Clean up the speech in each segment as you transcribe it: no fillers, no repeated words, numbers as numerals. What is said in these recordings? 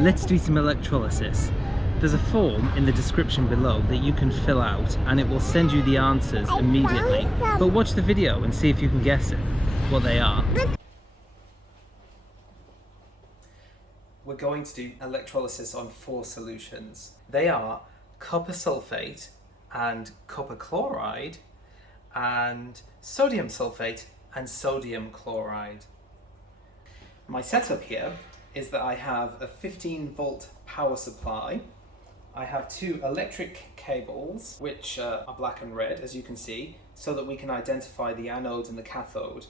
Let's do some electrolysis. There's a form in the description below that you can fill out and it will send you the answers immediately. But watch the video and see if you can guess it, what they are. We're going to do electrolysis on 4 solutions. They are copper sulphate and copper chloride and sodium sulphate and sodium chloride. My setup here is that I have a 15-volt power supply. I have 2 electric cables, which are black and red, as you can see, so that we can identify the anode and the cathode.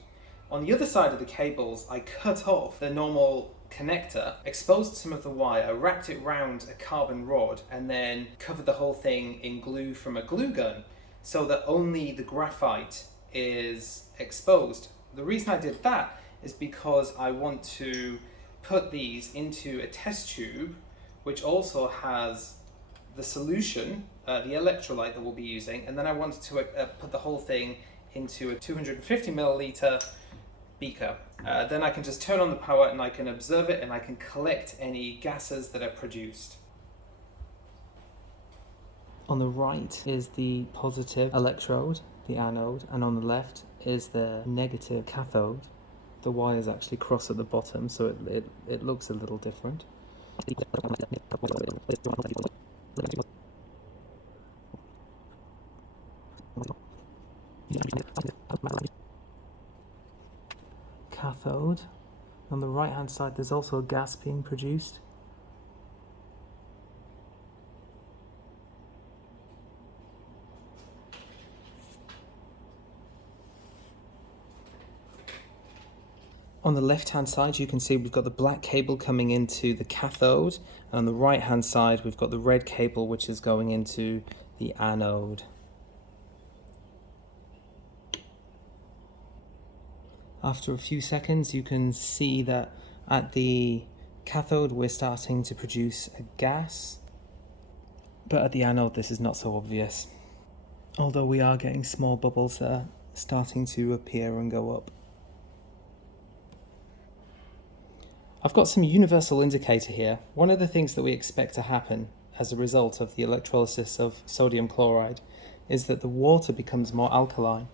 On the other side of the cables, I cut off the normal connector, exposed some of the wire, wrapped it round a carbon rod, and then covered the whole thing in glue from a glue gun, so that only the graphite is exposed. The reason I did that is because I want to put these into a test tube, which also has the solution, the electrolyte that we'll be using, and then I wanted to put the whole thing into a 250 milliliter beaker. Then I can just turn on the power and I can observe it and I can collect any gases that are produced. On the right is the positive electrode, the anode, and on the left is the negative cathode. The wires actually cross at the bottom, so it looks a little different. Cathode. On the right hand side there's also a gas being produced. On the left hand side you can see we've got the black cable coming into the cathode, and on the right hand side we've got the red cable which is going into the anode. After a few seconds you can see that at the cathode we're starting to produce a gas, but at the anode this is not so obvious, although we are getting small bubbles that are starting to appear and go up. I've got some universal indicator here. One of the things that we expect to happen as a result of the electrolysis of sodium chloride is that the water becomes more alkaline.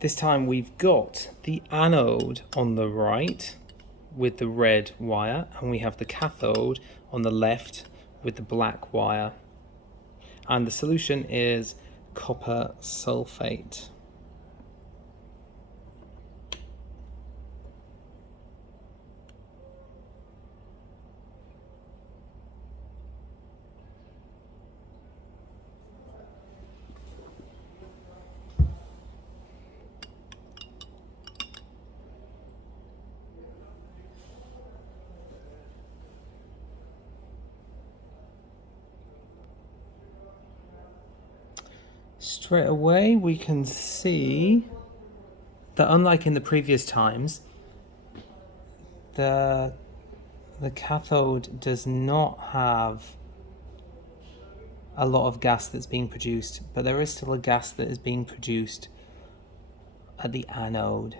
This time we've got the anode on the right with the red wire, and we have the cathode on the left with the black wire. And the solution is copper sulphate. Straight away we can see that unlike in the previous times, the cathode does not have a lot of gas that's being produced, but there is still a gas that is being produced at the anode.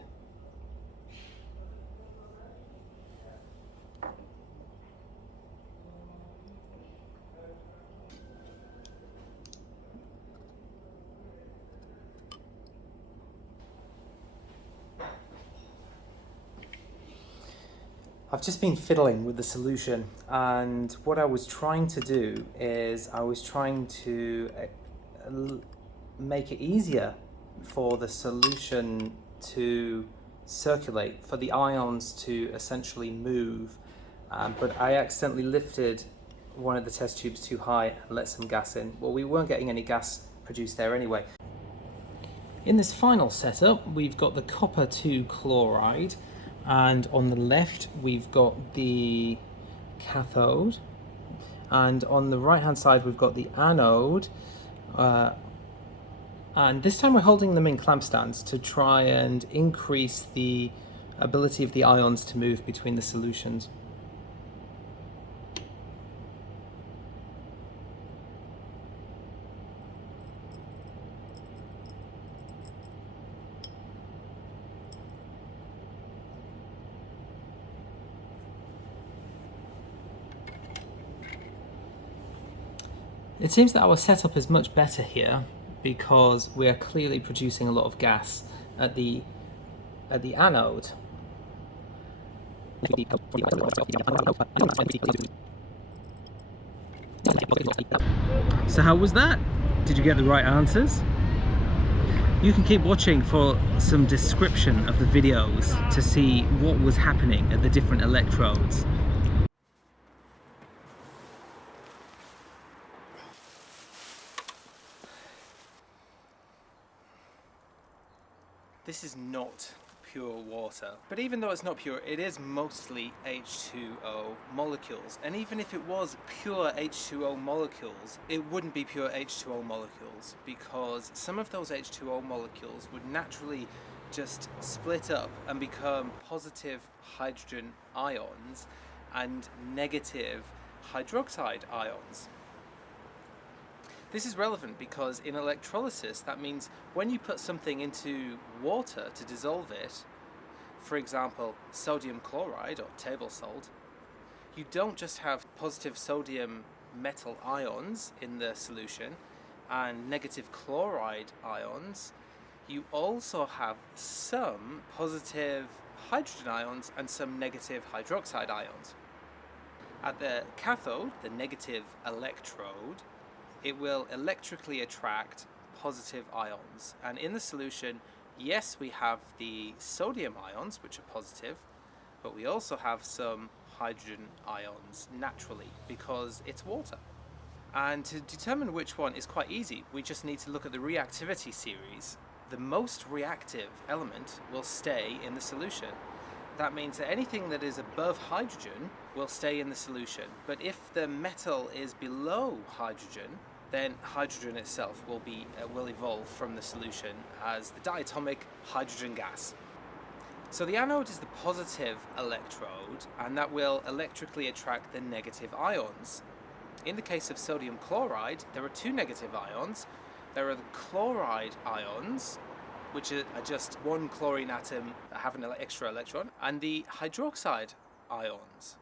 I've just been fiddling with the solution, and what I was trying to do is I was trying to make it easier for the solution to circulate, for the ions to essentially move, but I accidentally lifted one of the test tubes too high and let some gas in. Well, we weren't getting any gas produced there anyway. In this final setup, we've got the copper II chloride, and on the left we've got the cathode, and on the right hand side we've got the anode, and this time we're holding them in clamp stands to try and increase the ability of the ions to move between the solutions. It seems that our setup is much better here because we are clearly producing a lot of gas at the anode. So how was that? Did you get the right answers? You can keep watching for some description of the videos to see what was happening at the different electrodes. This is not pure water, but even though it's not pure, it is mostly H2O molecules, and even if it was pure H2O molecules, it wouldn't be pure H2O molecules, because some of those H2O molecules would naturally just split up and become positive hydrogen ions and negative hydroxide ions. This is relevant because in electrolysis, that means when you put something into water to dissolve it, for example, sodium chloride or table salt, you don't just have positive sodium metal ions in the solution and negative chloride ions, you also have some positive hydrogen ions and some negative hydroxide ions. At the cathode, the negative electrode, it will electrically attract positive ions, and in the solution, yes, we have the sodium ions, which are positive, but we also have some hydrogen ions naturally because it's water. And to determine which one is quite easy. We just need to look at the reactivity series. The most reactive element will stay in the solution. That means that anything that is above hydrogen will stay in the solution, but if the metal is below hydrogen, then hydrogen itself will evolve from the solution as the diatomic hydrogen gas. So the anode is the positive electrode, and that will electrically attract the negative ions. In the case of sodium chloride, there are two negative ions. There are the chloride ions, which are just one chlorine atom that have an extra electron, and the hydroxide ions.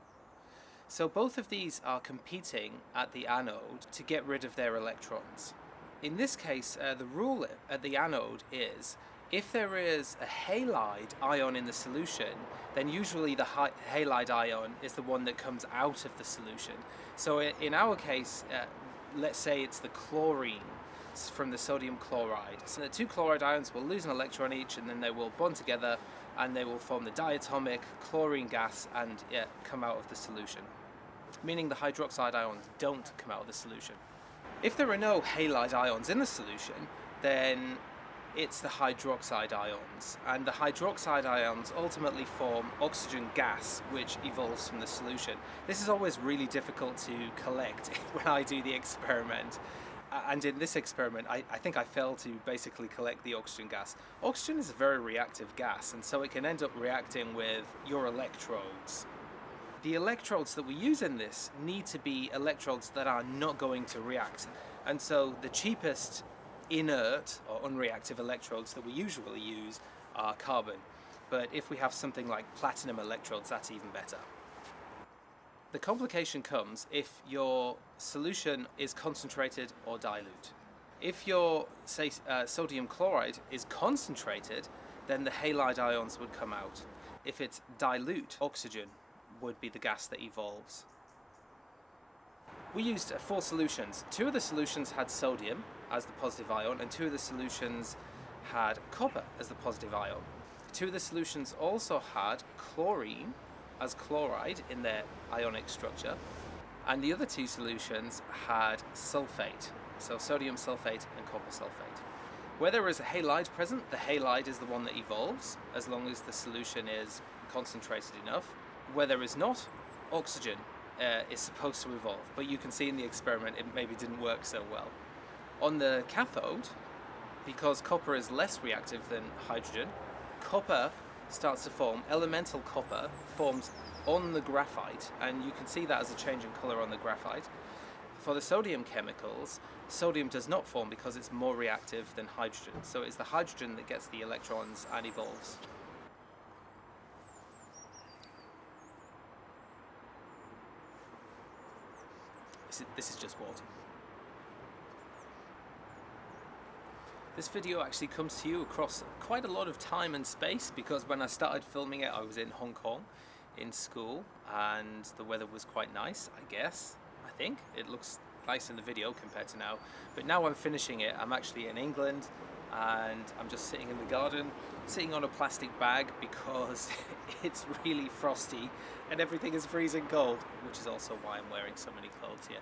So both of these are competing at the anode to get rid of their electrons. In this case, the rule at the anode is if there is a halide ion in the solution, then usually the halide ion is the one that comes out of the solution. So in our case, let's say it's the chlorine from the sodium chloride. So the two chloride ions will lose an electron each, and then they will bond together and they will form the diatomic chlorine gas and come out of the solution, meaning the hydroxide ions don't come out of the solution. If there are no halide ions in the solution, then it's the hydroxide ions, and the hydroxide ions ultimately form oxygen gas, which evolves from the solution. This is always really difficult to collect when I do the experiment. And in this experiment, I think I failed to basically collect the oxygen gas. Oxygen is a very reactive gas, and so it can end up reacting with your electrodes. The electrodes that we use in this need to be electrodes that are not going to react. And so the cheapest inert or unreactive electrodes that we usually use are carbon. But if we have something like platinum electrodes, that's even better. The complication comes if your solution is concentrated or dilute. If your, say, sodium chloride is concentrated, then the halide ions would come out. If it's dilute, oxygen would be the gas that evolves. We used 4 solutions. 2 of the solutions had sodium as the positive ion, and 2 of the solutions had copper as the positive ion. Two of the solutions also had chlorine as chloride in their ionic structure, and the other two solutions had sulfate, so sodium sulfate and copper sulfate. Where there is a halide present, the halide is the one that evolves, as long as the solution is concentrated enough. Where there is not, oxygen is supposed to evolve, but you can see in the experiment it maybe didn't work so well. On the cathode, because copper is less reactive than hydrogen, copper starts to form, elemental copper forms on the graphite, and you can see that as a change in colour on the graphite. For the sodium chemicals, sodium does not form because it's more reactive than hydrogen, so it's the hydrogen that gets the electrons and evolves. This is just water. This video actually comes to you across quite a lot of time and space, because when I started filming it I was in Hong Kong in school and the weather was quite nice, I guess. I think it looks nice in the video compared to now, but now I'm finishing it, I'm actually in England and I'm just sitting in the garden, sitting on a plastic bag because it's really frosty and everything is freezing cold, which is also why I'm wearing so many clothes here.